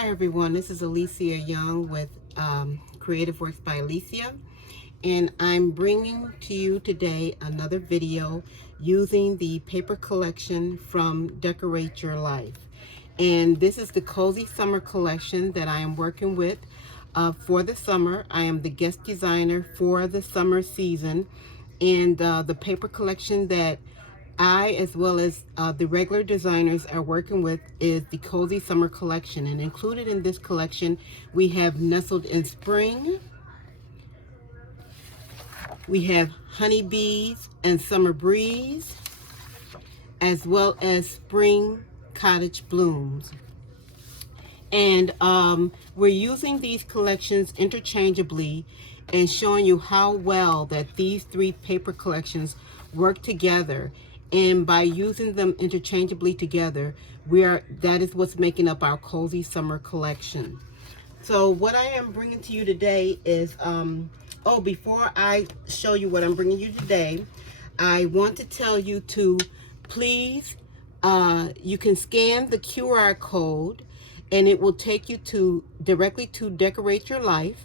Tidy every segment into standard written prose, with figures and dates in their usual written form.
Hi everyone, this is Alicia Young with Creative Works by Alicia, and I'm bringing to you today another video using the paper collection from Decorate Your Life. And this is the Cozy Summer collection that I am working with for the summer. I am the guest designer for the summer season, and the paper collection that I, as well as the regular designers, are working with is the Cozy Summer Collection. And included in this collection, we have Nestled in Spring, we have Honeybees and Summer Breeze, as well as Spring Cottage Blooms. And we're using these collections interchangeably and showing you how well that these three paper collections work together. And by using them interchangeably together, that is what's making up our Cozy Summer collection. So what I am bringing to you today is, before I show you what I'm bringing you today, I want to tell you to please, you can scan the QR code and it will take you directly to Decorate Your Life.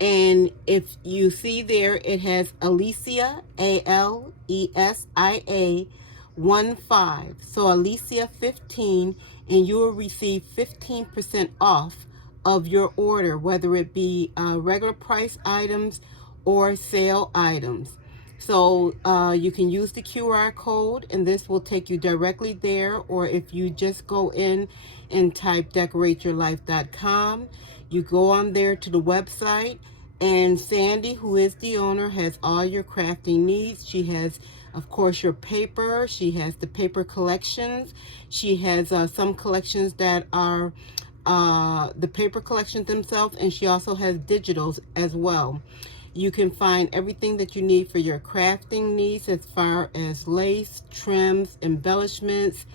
And if you see there, it has Alicia, ALESIA 15. So Alicia 15, and you will receive 15% off of your order, whether it be regular price items or sale items. So you can use the QR code and this will take you directly there, or if you just go in and type decorateyourlife.com, you go on there to the website, and Sandi, who is the owner, has all your crafting needs. She has, of course, your paper. She has the paper collections. She has some collections that are the paper collections themselves, and she also has digitals as well. You can find everything that you need for your crafting needs, as far as lace, trims, embellishments,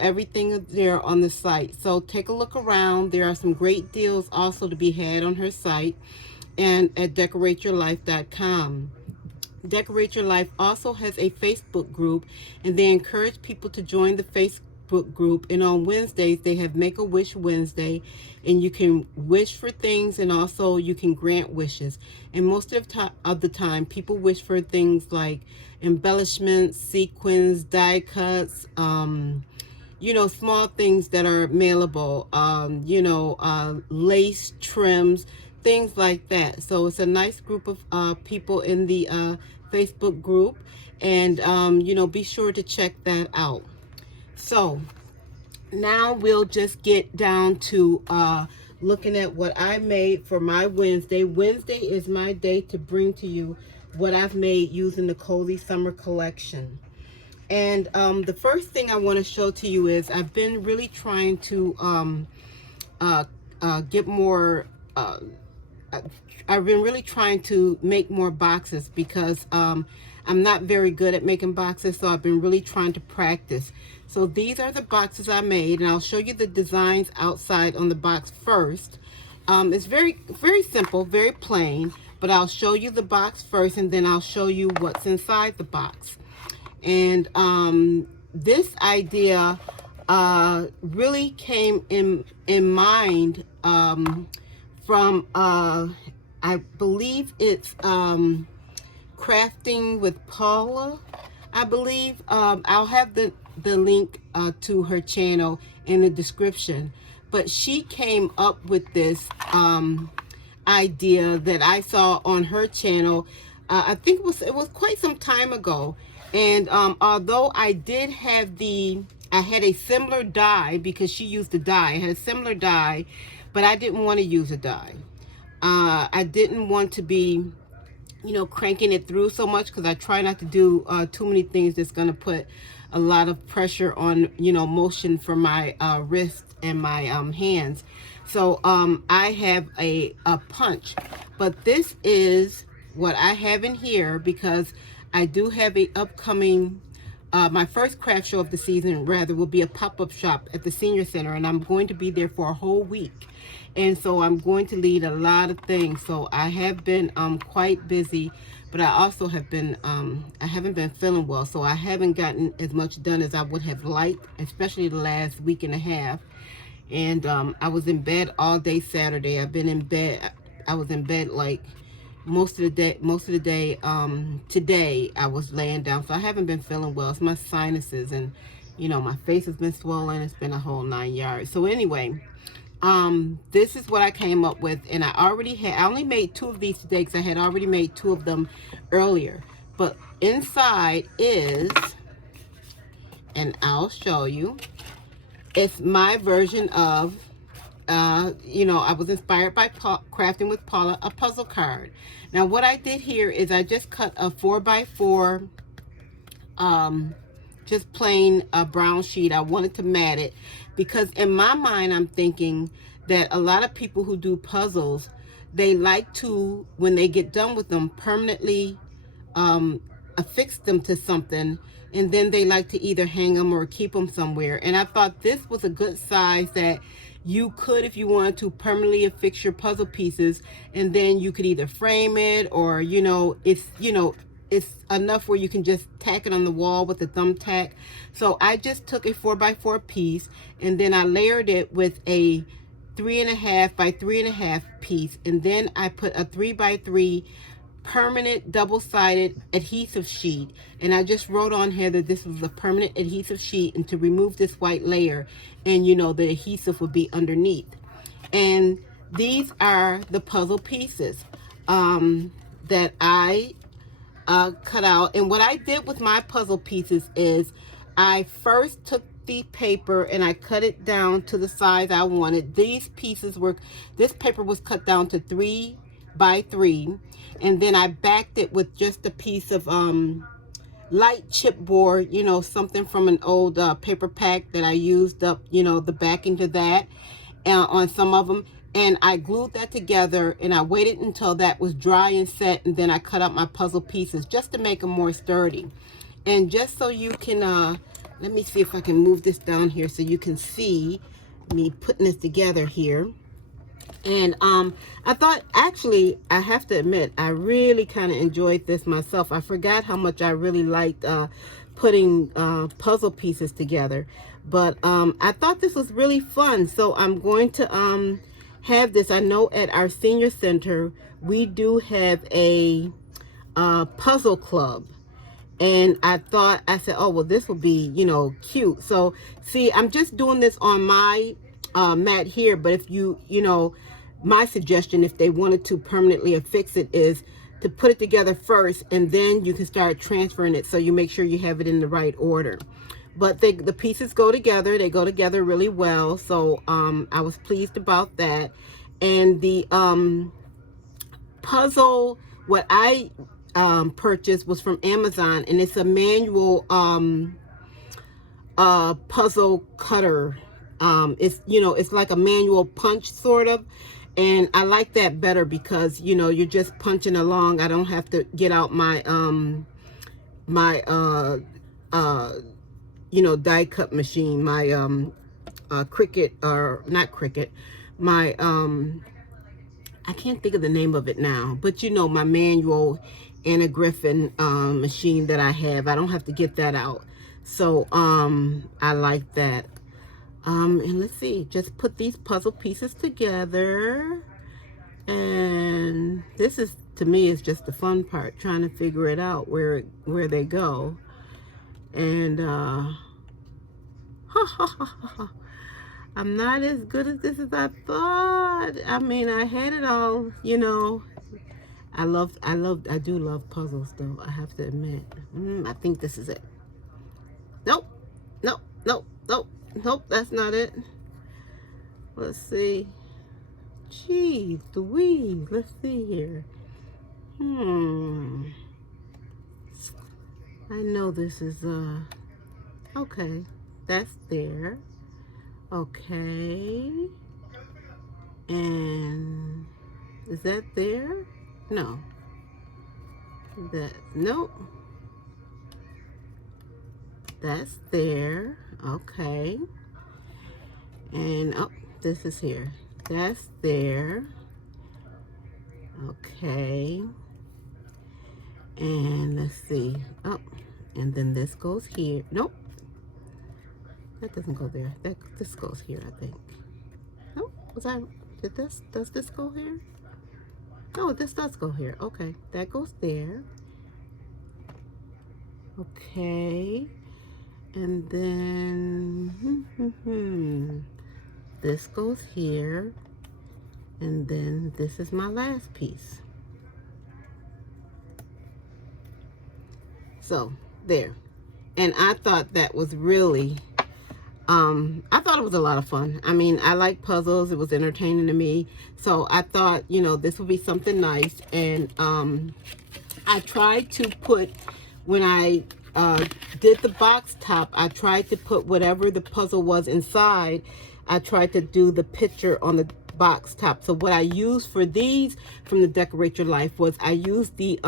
everything is there on the site. So take a look around. There are some great deals also to be had on her site and at decorateyourlife.com. Decorate Your Life also has a Facebook group, and they encourage people to join the Facebook group. And on Wednesdays, they have Make-A-Wish Wednesday, and you can wish for things, and also you can grant wishes. And most of the time, people wish for things like embellishments, sequins, die cuts, small things that are mailable, lace trims, things like that. So it's a nice group of people in the Facebook group, and be sure to check that out. So now we'll just get down to looking at what I made for my Wednesday. Wednesday is my day to bring to you what I've made using the Cozy Summer collection. And the first thing I want to show to you is I've been really trying to get more I've been really trying to make more boxes, because I'm not very good at making boxes, so I've been really trying to practice. So these are the boxes I made, and I'll show you the designs outside on the box first. It's very, very simple, very plain, but I'll show you the box first, and then I'll show you what's inside the box. And this idea really came in mind from I believe it's Crafting with Paula, I believe. I'll have the link to her channel in the description, but she came up with this idea that I saw on her channel. I think it was quite some time ago, and although I did have I had a similar die, because she used a die. I had a similar die, but I didn't want to use a die. I didn't want to be, cranking it through so much, because I try not to do too many things that's going to put a lot of pressure on, motion for my wrist and my hands. So I have a punch, but this is what I have in here, because I do have a upcoming my first craft show of the season, rather, will be a pop-up shop at the senior center, and I'm going to be there for a whole week. And so I'm going to lead a lot of things. So I have been quite busy, but I also have been, I haven't been feeling well. So I haven't gotten as much done as I would have liked, especially the last week and a half. And I was in bed all day Saturday. I've been in bed. I was in bed like most of the day. Today I was laying down, so I haven't been feeling well. It's my sinuses, and you know, my face has been swollen. It's been a whole 9 yards. So anyway, this is what I came up with, and I only made 2 of these today because I had already made 2 of them earlier. But inside is, and I'll show you, it's my version of, you know, I was inspired by Crafting with Paula, a puzzle card. Now what I did here is I just cut a 4x4, just plain brown sheet. I wanted to mat it because in my mind I'm thinking that a lot of people who do puzzles, they like to, when they get done with them, permanently affix them to something, and then they like to either hang them or keep them somewhere. And I thought this was a good size that you could, if you wanted to, permanently affix your puzzle pieces, and then you could either frame it, or it's it's enough where you can just tack it on the wall with a thumbtack. So I just took a 4x4 piece, and then I layered it with a 3.5 by 3.5 piece, and then I put a 3x3 permanent double-sided adhesive sheet, and I just wrote on here that this was a permanent adhesive sheet, and to remove this white layer, and the adhesive would be underneath. And these are the puzzle pieces that I cut out. And what I did with my puzzle pieces is I first took the paper and I cut it down to the size I wanted. This paper was cut down to 3x3, and then I backed it with just a piece of light chipboard, something from an old paper pack that I used up, the backing to that on some of them. And I glued that together, and I waited until that was dry and set, and then I cut out my puzzle pieces just to make them more sturdy. And just so you can, let me see if I can move this down here so you can see me putting this together here. And I thought, actually, I have to admit, I really kind of enjoyed this myself. I forgot how much I really liked putting puzzle pieces together. But I thought this was really fun. So I'm going to have this. I know at our senior center, we do have a puzzle club. And I said, oh, well, this will be, cute. So, see, I'm just doing this on my mat here. But if my suggestion, if they wanted to permanently affix it, is to put it together first, and then you can start transferring it, so you make sure you have it in the right order. But the pieces go together. They go together really well. So I was pleased about that. And the puzzle, what I purchased was from Amazon, and it's a manual puzzle cutter. It's like a manual punch sort of, and I like that better because you're just punching along. I don't have to get out my die cut machine, my Cricut, or not Cricut, my I can't think of the name of it now, but my manual Anna Griffin machine that I have. I don't have to get that out. So I like that. And let's see, just put these puzzle pieces together, and this is, to me, is just the fun part, trying to figure it out where they go. And I'm not as good at this as I thought. I mean, I had it all, I do love puzzles, though, I have to admit. I think this is it. Nope, nope, nope, nope, nope, that's not it. Let's see. Jeez Louise, let's see here. I know this is, okay, that's there. Okay. And is that there? No. Nope. That's there. Okay. And, oh, this is here. That's there. Okay. And let's see. Oh, and then this goes here. Nope. That doesn't go there. This goes here, I think. does this go here? Oh, this does go here. Okay, that goes there. Okay, and then this goes here, and then this is my last piece. So there. And I thought that was really, I thought it was a lot of fun. I mean, I like puzzles. It was entertaining to me. So I thought, you know, this would be something nice. And I tried to put, when I did the box top, I tried to put whatever the puzzle was inside. I tried to do the picture on the box top. So what I used for these from the Decorate Your Life was I used the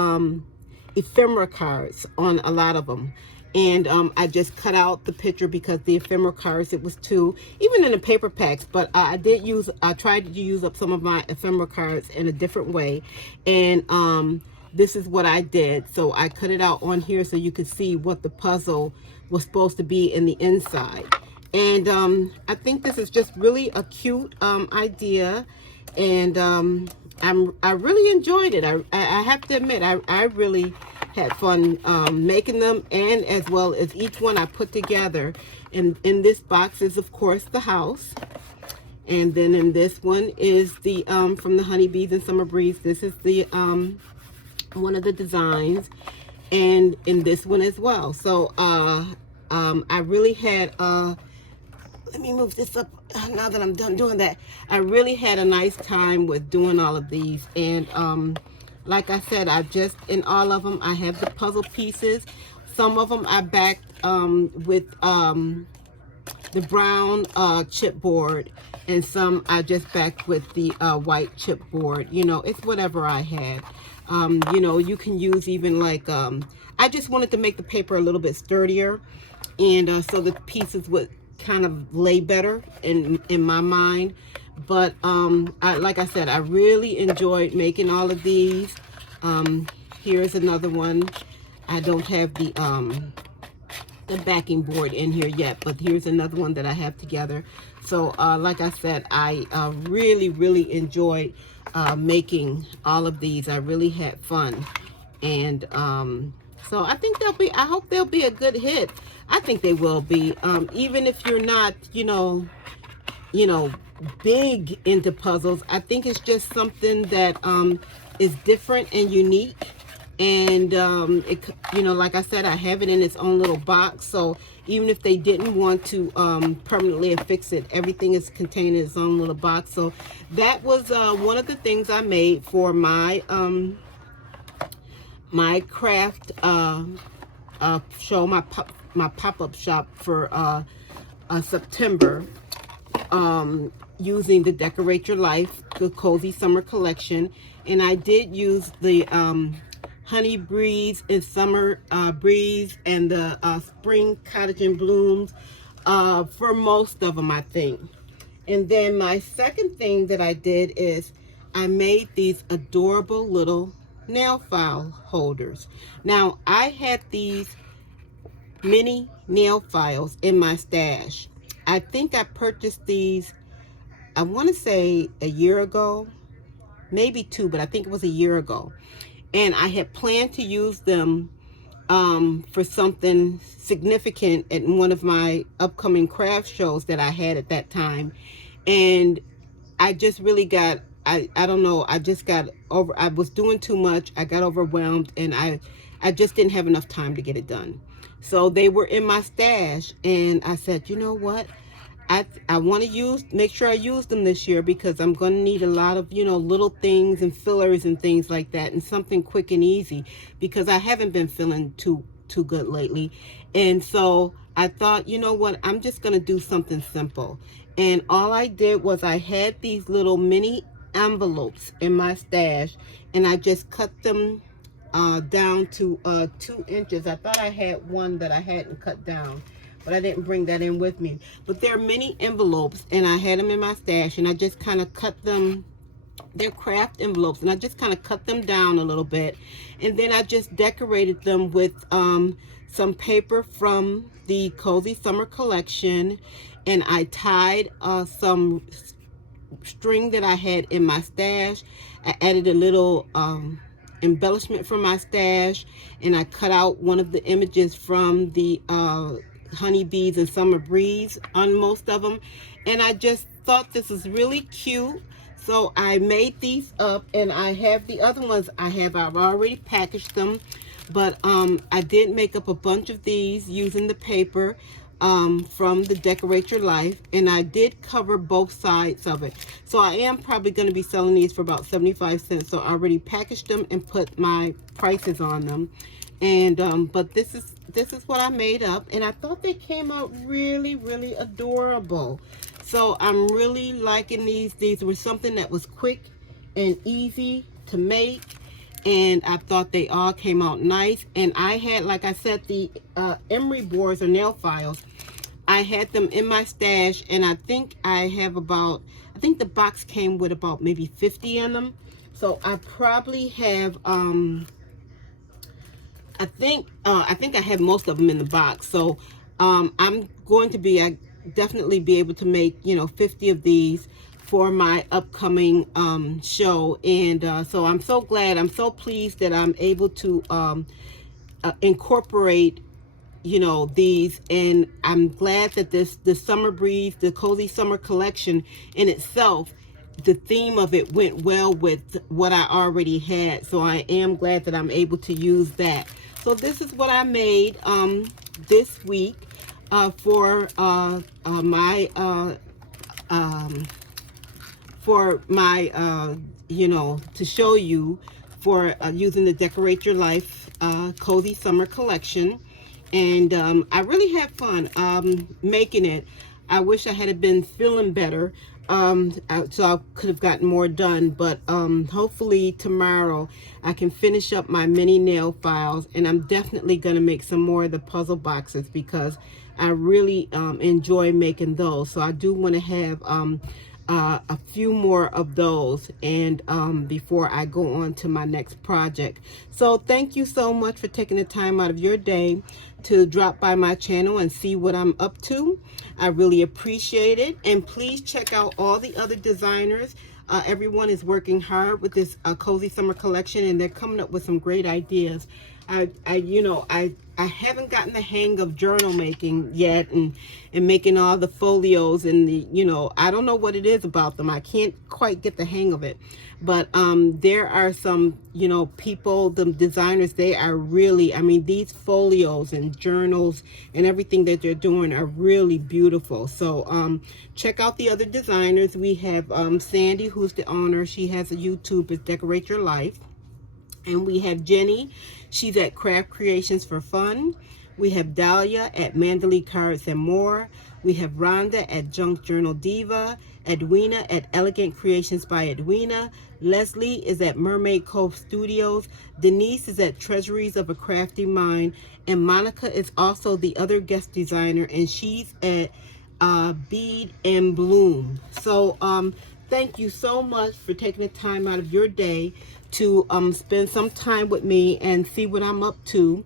ephemera cards on a lot of them. And I just cut out the picture because the ephemera cards, it was too, even in the paper packs, but I tried to use up some of my ephemera cards in a different way. And this is what I did. So I cut it out on here so you could see what the puzzle was supposed to be in the inside. And I think this is just really a cute idea. And I really enjoyed it. I have to admit, I really had fun making them, and as well as each one I put together. And in this box is, of course, the house. And then in this one is the from the honeybees and summer breeze. This is the one of the designs, and in this one as well. So I really had let me move this up now that I'm done doing that. I really had a nice time with doing all of these. And like I said, in all of them, I have the puzzle pieces. Some of them I backed with the brown chipboard, and some I just backed with the white chipboard. You know, it's whatever I had. You know, you can use even like, I just wanted to make the paper a little bit sturdier, and so the pieces would kind of lay better in my mind. But like I said, I really enjoyed making all of these. Here's another one. I don't have the backing board in here yet, but here's another one that I have together. So like I said, I really enjoyed making all of these. I really had fun. And so I think I hope they'll be a good hit. I think they will be. Even if you're not, you know, big into puzzles, I think it's just something that is different and unique. And it, you know, like I said, I have it in its own little box. So even if they didn't want to permanently affix it, everything is contained in its own little box. So that was one of the things I made for my my craft show, my pop-up shop for September, using the Decorate Your Life, the Cozy Summer Collection. And I did use the Honey Breeze and Summer Breeze and the Spring Cottage and Blooms for most of them, I think. And then my second thing that I did is I made these adorable little nail file holders. Now, I had these mini nail files in my stash. I think I purchased these, I want to say a year ago, maybe two, but I think it was a year ago. And I had planned to use them for something significant at one of my upcoming craft shows that I had at that time. And I just really got, I don't know, I just got over, I was doing too much. I got overwhelmed, and I just didn't have enough time to get it done. So they were in my stash, and I said, you know what? I want to make sure I use them this year, because I'm going to need a lot of, you know, little things and fillers and things like that, and something quick and easy, because I haven't been feeling too good lately. And so I thought, you know what, I'm just going to do something simple. And all I did was I had these little mini envelopes in my stash, and I just cut them down to 2 inches. I thought I had one that I hadn't cut down, but I didn't bring that in with me. But they're mini envelopes, and I had them in my stash, and I just kind of cut them. They're craft envelopes, and I just kind of cut them down a little bit, and then I just decorated them with some paper from the Cozy Summer Collection, and I tied some string that I had in my stash. I added a little embellishment from my stash, and I cut out one of the images from the honeybees and summer breeze on most of them, and I just thought this was really cute. So I made these up, and I have the other ones I've already packaged them, but I did make up a bunch of these using the paper from the Decorate Your Life, and I did cover both sides of it. So I am probably going to be selling these for about 75 cents. So I already packaged them and put my prices on them. And but this is what I made up, and I thought they came out really, really adorable. So I'm really liking these. These were something that was quick and easy to make, and I thought they all came out nice. And I had, like I said, the emery boards or nail files. I had them in my stash, and I think I have about, I think the box came with about maybe 50 in them. So I probably have I think I have most of them in the box. So I'm going to be, I definitely be able to make, you know, 50 of these for my upcoming show. And so I'm so glad, I'm so pleased that I'm able to incorporate, you know, these. And I'm glad that the summer breeze, the cozy summer collection in itself, the theme of it went well with what I already had. So I am glad that I'm able to use that. So this is what I made this week for my you know, to show you for using the Decorate Your Life Cozy Summer Collection. And I really had fun making it. I wish I had been feeling better, so I could have gotten more done. But hopefully tomorrow I can finish up my mini nail files, and I'm definitely going to make some more of the puzzle boxes because I really enjoy making those. So I do want to have a few more of those, and before I go on to my next project. So thank you so much for taking the time out of your day to drop by my channel and see what I'm up to. I really appreciate it, and please check out all the other designers. Everyone is working hard with this cozy summer collection, and they're coming up with some great ideas. You know, I haven't gotten the hang of journal making yet, and making all the folios and the, you know, I don't know what it is about them. I can't quite get the hang of it. But there are some, you know, people, the designers, they are really, I mean, these folios and journals and everything that they're doing are really beautiful. So check out the other designers. We have Sandi, who's the owner. She has a YouTube, it's Decorate Your Life. And we have Jenni, she's at Craft Creations for Fun. We have Dalia at Mandalay Cards and More. We have Rhonda at Junk Journal Diva. Edwina at Elegant Creations by Edwina. Leslie is at Mermaid Cove Studios. Denise is at Treasuries of a Crafty Mind. And Monica is also the other guest designer, and she's at Bead and Bloom. So thank you so much for taking the time out of your day to spend some time with me and see what I'm up to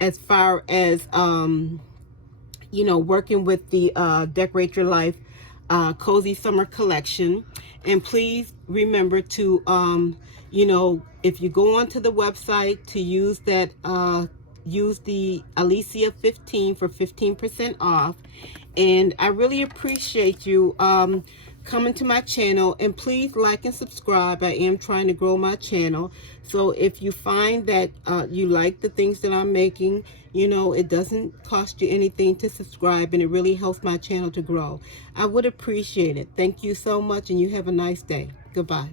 as far as you know, working with the Decorate Your Life Cozy Summer Collection. And please remember to you know, if you go onto the website, to use that use the Alicia 15 for 15% off. And I really appreciate you coming to my channel, and please like and subscribe. I am trying to grow my channel. So if you find that you like the things that I'm making, you know, it doesn't cost you anything to subscribe, and it really helps my channel to grow. I would appreciate it. Thank you so much, and you have a nice day. Goodbye.